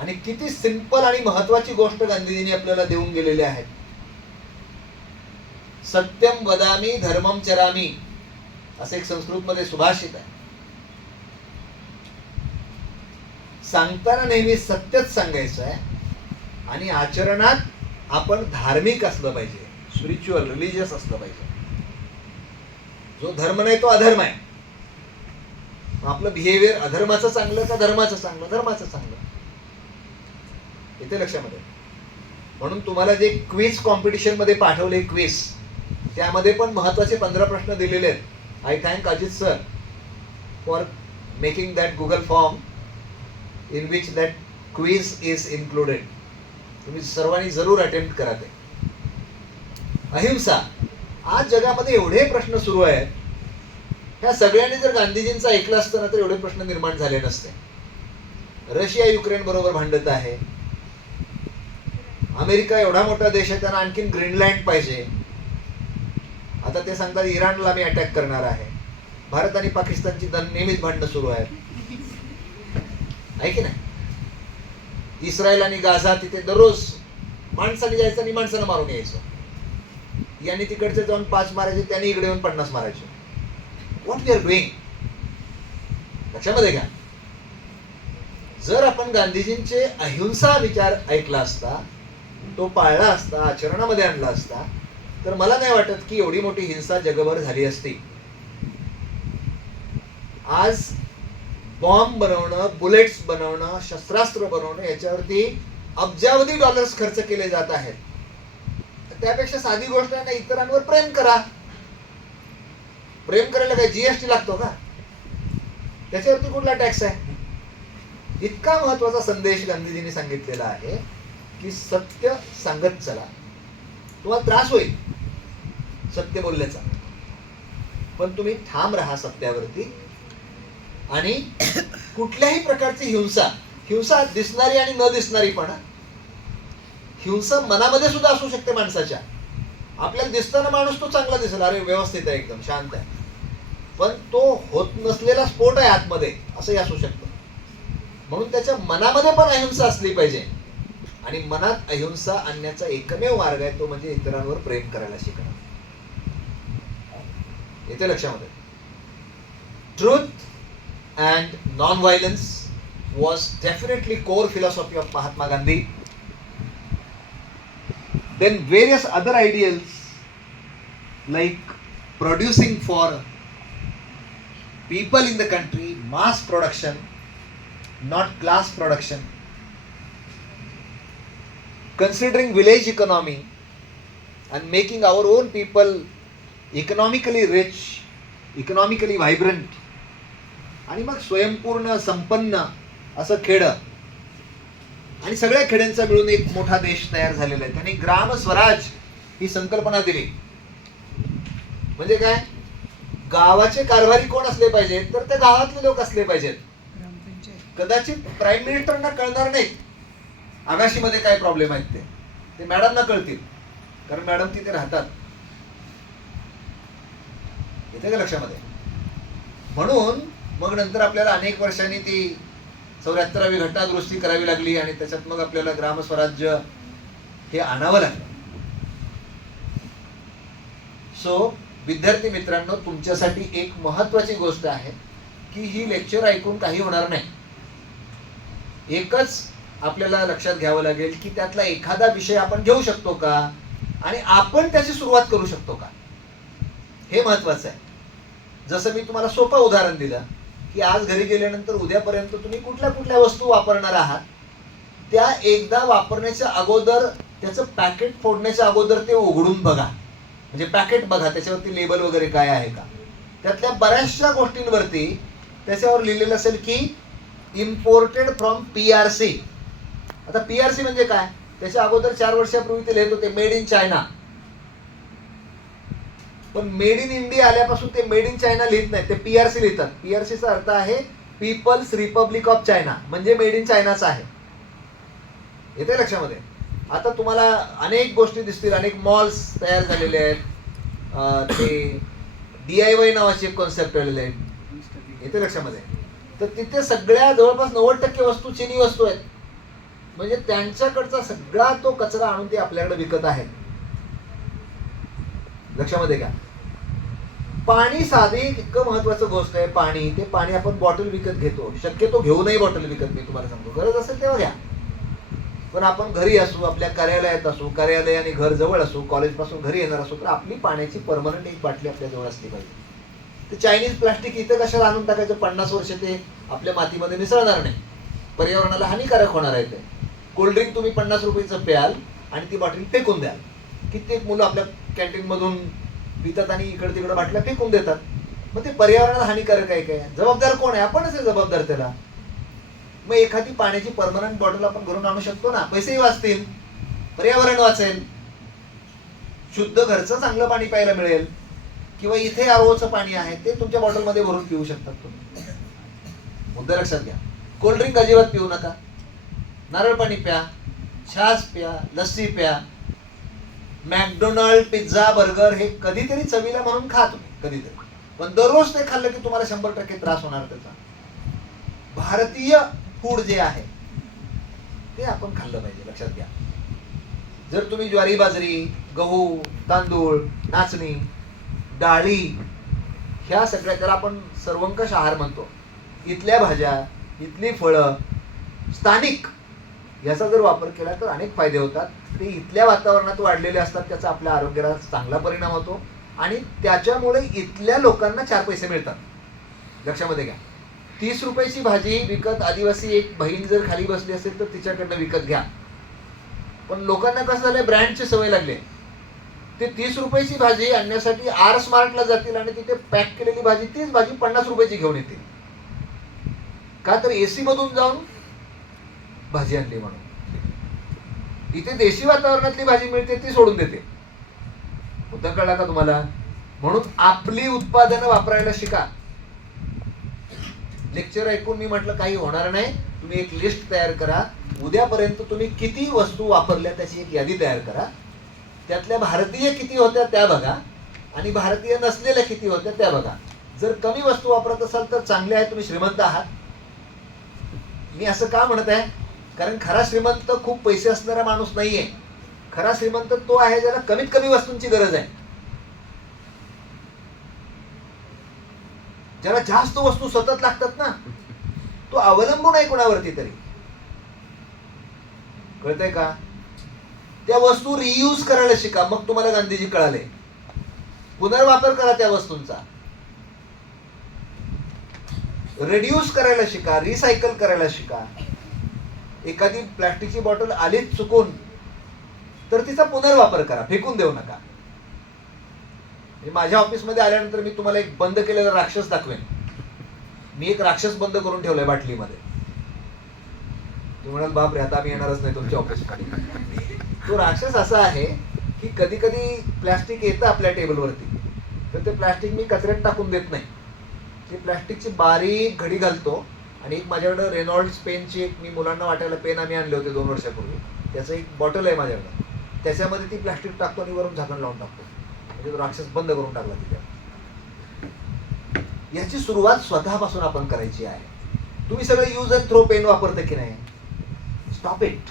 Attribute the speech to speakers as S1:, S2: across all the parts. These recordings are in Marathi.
S1: आणि किती सिंपल आणि महत्वाची गोष्ट गांधीजींनी आपल्याला देऊन गेलेली आहे. सत्यम वदामी धर्मम चरामी असं एक संस्कृत मध्ये सुभाषित आहे. सांगताना नेहमी सत्यच सांगायचं आहे आणि आचरणात आपण धार्मिक असलं पाहिजे स्पिरिच्युअल रिलिजियस असलं पाहिजे. जो धर्म नाही तो अधर्म आहे. आपलं बिहेवियर अधर्माचं चांगलं का धर्माचं चांगलं? धर्माचं चांगलं. येते लक्षामध्ये म्हणून तुम्हाला जे क्विज कॉम्पिटिशनमध्ये पाठवले क्विज त्यामध्ये पण महत्त्वाचे पंधरा प्रश्न दिलेले आहेत. I thank Ajit sir for making that Google form in which that quiz is included तुम्ही सर्वांनी जरूर अटेम्प्ट करा ते. अहिंसा आज जगामध्ये एवढे प्रश्न सुरू आहेत. ह्या सगळ्यांनी जर गांधीजींचं ऐकलं असतं ना तर एवढे प्रश्न निर्माण झाले नसते. रशिया युक्रेन बरोबर भांडत आहे. अमेरिका एवढा मोठा देश आहे त्यांना आणखीन ग्रीनलँड पाहिजे. आता ते सांगतात इराणला मी अटॅक करणार आहे. भारत आणि पाकिस्तानची दन नेहमीच भांडणं सुरू आहेत. आहे की नाही? इस्रायल आणि गाझा तिथे दररोज माणसाने जायचं आणि माणसानं मारून यायचं. यांनी तिकडचे जाऊन पाच मारायचे त्यांनी इकडे येऊन पन्नास मारायचे. वॉट वी आर डुईंग लक्षामध्ये घ्या. जर आपण गांधीजींचे अहिंसा विचार ऐकला असता तो पाळला असता आचरणामध्ये आणला असता तर मला नाही वाटत की एवढी मोठी हिंसा जगभर झाली असती. आज बॉम्ब बनवणं बुलेट्स बनवणं शस्त्रास्त्र बनवणं याच्यावरती अब्जावधी डॉलर्स खर्च केले जात आहेत. त्यापेक्षा साधी गोष्ट आहे ना इतरांवर प्रेम करा. प्रेम करायला काय जीएसटी लागतो का? त्याच्यावरती कुठला टॅक्स आहे? इतका महत्त्वाचा संदेश गांधीजींनी सांगितलेला आहे. की सत्य सांगत चला. तुम्हाला त्रास होईल. सत्य बोलल्याचा पण तुम्ही ठाम राहा सत्यावरती. आणि कुठल्याही प्रकारची हिंसा हिंसा दिसणारी आणि न दिसणारी पण हिंसा मनामध्ये सुद्धा असू शकते माणसाच्या. आपल्याला दिसताना माणूस तो चांगला दिसेल. अरे व्यवस्थित आहे एकदम शांत आहे. पण तो होत नसलेला स्फोट आहे आतमध्ये असंही असू शकतं. म्हणून त्याच्या मनामध्ये पण अहिंसा असली पाहिजे. आणि मनात अहिंसा आणण्याचा एकमेव मार्ग आहे तो म्हणजे इतरांवर प्रेम करायला शिकणं. येते लक्षामध्ये. Truth and non violence was definitely core philosophy of Mahatma Gandhi then various other ideals like producing for people in the country mass production not class production considering village economy and making our own people economically rich, economically vibrant, आणि मग स्वयंपूर्ण संपन्न असं खेडं. आणि सगळ्या खेड्यांचा मिळून एक मोठा देश तयार झालेला आहे. त्यांनी ग्राम स्वराज ही संकल्पना दिली. म्हणजे काय? गावाचे कारभारी कोण असले पाहिजेत? तर त्या गावातले लोक असले पाहिजेत. कदाचित प्राईम मिनिस्टरना कळणार नाही. आगाशीमध्ये काय प्रॉब्लेम आहेत ते? ते मॅडमना कळतील. कारण मॅडम तिथे राहतात. येते का लक्षामध्ये? म्हणून मग नंतर आपल्याला अनेक वर्षांनी ती चौऱ्याहत्तरावी घटना दुरुस्ती करावी लागली आणि त्याच्यात मग आपल्याला ग्रामस्वराज्य हे आणावं लागलं. सो विद्यार्थी मित्रांनो तुमच्यासाठी एक महत्वाची गोष्ट आहे की ही लेक्चर ऐकून काही होणार नाही. एकच आपल्याला लक्षात घ्यावं लागेल की त्यातला एखादा विषय आपण घेऊ शकतो का? आणि आपण त्याची सुरुवात करू शकतो का? हे महत्वाचं आहे. जसं मी तुम्हाला सोपं उदाहरण दिलं की आज घरी गेल्यानंतर उद्यापर्यंत तुम्ही कुठल्या कुठल्या वस्तू वापरणार आहात? त्या एकदा वापरण्याच्या अगोदर त्याचं पॅकेट फोडण्याच्या अगोदर ते उघडून बघा. म्हणजे पॅकेट बघा त्याच्यावरती लेबल वगैरे काय आहे का? त्यातल्या बऱ्याचशा गोष्टींवरती त्याच्यावर लिहिलेलं असेल की imported from P R C. आता पी आर सी म्हणजे काय? त्याच्या अगोदर चार वर्षापूर्वी ते लिहित होते मेड इन चायना पण मेड इन इंडिया आल्यापासून ते मेड इन चायना लिहित नाही ते पीआरसी लिहितात. पीआरसीचा अर्थ आहे पीपल्स रिपब्लिक ऑफ चायना म्हणजे मेड इन चायनाच आहे. येते लक्षामध्ये? आता तुम्हाला अनेक गोष्टी दिसतील अनेक मॉल्स तयार झालेले आहेत. ते डी आय वाय नावाची एक कॉन्सेप्ट आलेले आहेत येते लक्षामध्ये? तर तिथे सगळ्या जवळपास नव्वद टक्के वस्तू चिनी वस्तू आहेत. म्हणजे त्यांच्याकडचा सगळा तो कचरा आणून ते आपल्याकडे विकत आहेत. लक्षामध्ये घ्या. पाणी साधी इतकं महत्वाचं गोष्ट आहे पाणी. ते पाणी आपण बॉटल विकत घेतो. शक्यतो घेऊ बॉटल विकत मी तुम्हाला सांगतो. गरज असेल तेव्हा घ्या. पण आपण घरी असू आपल्या कार्यालयात असू कार्यालय आणि घर जवळ असू कॉलेजपासून घरी येणार असू तर आपली पाण्याची परमनंट एक बाटली आपल्या जवळ असली पाहिजे. ते चायनीज प्लास्टिक इथं कशाला आणून टाकायचं? पन्नास वर्ष ते आपल्या मातीमध्ये मिसळणार नाही. पर्यावरणाला हानिकारक होणार आहे ते. कोल्ड्रिंक तुम्ही पन्नास रुपयेचं प्याल आणि ती बॉटल फेकून द्याल. कित्येक मुलं आपल्या कॅन्टीनमधून पितात आणि इकडे तिकडे बाटल्या फेकून देतात. मग ते पर्यावरणाला हानिकारक आहे काय? जबाबदार कोण आहे? आपणच आहे जबाबदार त्याला मग एखादी पाण्याची परमनंट बॉटल आपण घरून आणू शकतो ना? पैसेही वाचतील. पर्यावरण वाचेल. शुद्ध घरचं चांगलं पाणी प्यायला मिळेल. किंवा इथे आरोचं पाणी आहे ते तुमच्या बॉटलमध्ये भरून पिऊ शकतात तुम्ही. मुद्दा लक्षात घ्या. कोल्ड्रिंक अजिबात पिऊ नका. नारळ पाणी प्या छास प्या लस्सी प्या. मॅकडोनल्ड पिझ्झा बर्गर हे कधीतरी चवीला म्हणून खा तुम्ही कधीतरी. पण दररोज ते खाल्लं की तुम्हाला शंभर टक्के त्रास होणार त्याचा. भारतीय फूड जे आहे ते आपण खाल्लं पाहिजे लक्षात घ्या. जर तुम्ही ज्वारी बाजरी गहू तांदूळ नाचणी डाळी ह्या सगळ्या त्याला आपण सर्वंकष आहार म्हणतो. इथल्या भाज्या इथली फळं स्थानिक याचा जर वापर केला तर अनेक फायदे होतात. ते इथल्या वातावरणात वाढलेले असतात त्याचा आपल्या आरोग्याला चांगला परिणाम होतो. आणि त्याच्यामुळे इथल्या लोकांना चार पैसे मिळतात. लक्षामध्ये घ्या. तीस रुपयाची भाजी विकत आदिवासी एक बहीण जर खाली बसली असेल तर तिच्याकडनं विकत घ्या. पण लोकांना कसं झालंय ब्रँडची सवय लागली ते तीस रुपयाची भाजी आणण्यासाठी आर स्मार्टला जातील आणि तिथे पॅक केलेली भाजी तीच भाजी पन्नास रुपयाची घेऊन येतील. का तर एसी मधून जाऊन भाजी आणली म्हणून. इथे देशी वातावरणातली भाजी मिळते ती सोडून देते. मुद्दा कळला का तुम्हाला? म्हणून आपली उत्पादनं वापरायला शिका. लेक्चर ऐकून मी म्हटलं काही होणार नाही. तुम्ही एक लिस्ट तयार करा. उद्यापर्यंत तुम्ही किती वस्तू वापरल्या त्याची एक यादी तयार करा. त्यातल्या भारतीय किती होत्या त्या बघा. आणि भारतीय नसलेल्या किती होत्या त्या बघा. जर कमी वस्तू वापरत असाल तर चांगले आहे तुम्ही श्रीमंत आहात. मी असं का म्हणत आहे? कारण खरा श्रीमंत खूप पैसे असणारा माणूस नाहीये. खरा श्रीमंत तो आहे ज्याला कमीत कमी वस्तूंची गरज आहे. ज्याला जास्त वस्तू सतत लागतात ना तो अवलंबून आहे कोणावरती तरी. कळतंय का? त्या वस्तू रियूज करायला शिका मग तुम्हाला गांधीजी कळाले. पुनर्वापर करा त्या वस्तूंचा. रिड्यूस करायला शिका रिसायकल करायला शिका. एखादी प्लास्टिकची बॉटल आलीच चुकून तर तिचा पुनर्वापर करा फेकून देऊ नका. माझ्या ऑफिसमध्ये आल्यानंतर मी तुम्हाला एक बंद केलेला राक्षस दाखवेन. मी एक राक्षस बंद करून ठेवलाय बाटलीमध्ये. तू म्हणाल बापरे आता आम्ही येणारच नाही तुमच्या ऑफिसमध्ये तो राक्षस असा आहे की कधी कधी प्लॅस्टिक येतं आपल्या टेबलवरती तर ते प्लॅस्टिक मी कचऱ्यात टाकून देत नाही. ती प्लॅस्टिकची बारीक घडी घालतो आणि एक माझ्याकडं रेनॉल्ड्स पेनची एक मी मुलांना वाटायला पेन आम्ही आणले होते दोन वर्षापूर्वी. त्याचं एक बॉटल आहे माझ्याकडं. त्याच्यामध्ये ती प्लॅस्टिक टाकतो आणि वरून झाकण लावून टाकतो. म्हणजे तो राक्षस बंद करून टाकला तिथे. याची सुरुवात स्वतःपासून आपण करायची आहे. तुम्ही सगळे यूज अँड थ्रो पेन वापरता की नाही? स्टॉप इट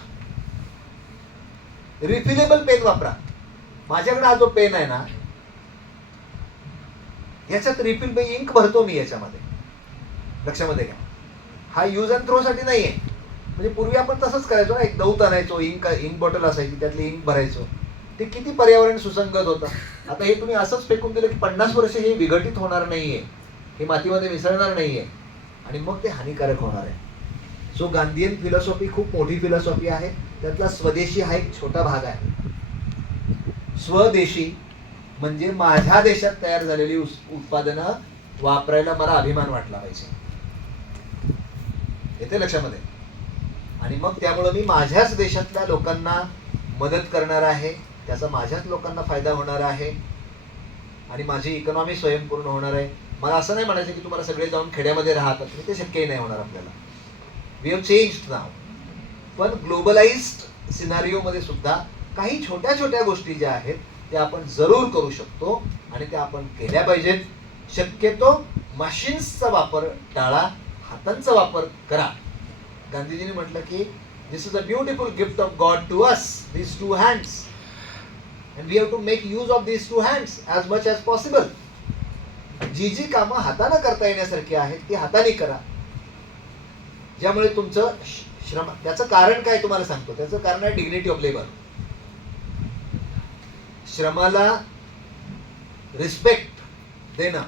S1: रिफिलेबल पेन वापरा. माझ्याकडे हा जो पेन आहे ना याच्यात रिफिल इंक भरतो मी याच्यामध्ये. लक्षामध्ये घ्या. हा यूज अँड थ्रो साठी आहे म्हणजे पूर्वी आपण तसंच करायचो ना एक दौत आणायचो इंक इंक बॉटल असायची त्यातली इंक भरायचो. ते किती पर्यावरण सुसंगत होतं. आता हे तुम्ही असंच फेकून दिलं की पन्नास वर्ष हे विघटित होणार नाही आहे हे मातीमध्ये मिसळणार नाही आहे आणि मग ते हानिकारक होणार आहे. सो गांधीयन फिलॉसॉफी खूप मोठी फिलॉसॉफी आहे त्यातला स्वदेशी हा एक छोटा भाग आहे. स्वदेशी म्हणजे माझ्या देशात तयार झालेली उस- उत्पादनं वापरायला मला अभिमान वाटला पाहिजे. येते लक्षामध्ये. आणि मग त्यामुळं मी माझ्याच देशातल्या लोकांना मदत करणार आहे. त्याचा माझ्याच लोकांना फायदा होणार आहे. आणि माझी इकॉनॉमी स्वयंपूर्ण होणार आहे. मला असं नाही म्हणायचं की तुम्हाला सगळे जाऊन खेड्यामध्ये राहतात. ते शक्यही नाही होणार आपल्याला. वी हॅव चेंज नाव पण ग्लोबलाइज्ड सिनारिओमध्ये सुद्धा काही छोट्या छोट्या गोष्टी ज्या आहेत त्या आपण जरूर करू शकतो आणि त्या आपण केल्या पाहिजेत. शक्यतो मशीन्सचा वापर टाळा हातांचा वापर करा. गांधीजींनी म्हटलं की this is a beautiful gift of God to us these two hands and we have to make use of these two hands as much as possible जी जी कामं हाताने करता येण्यासारखी आहेत ती हाताने करा. ज्यामुळे तुमचं श- श्रम त्याचं कारण काय तुम्हाला सांगतो? त्याचं कारण आहे डिग्निटी ऑफ लेबर श्रमाला रिस्पेक्ट देणं.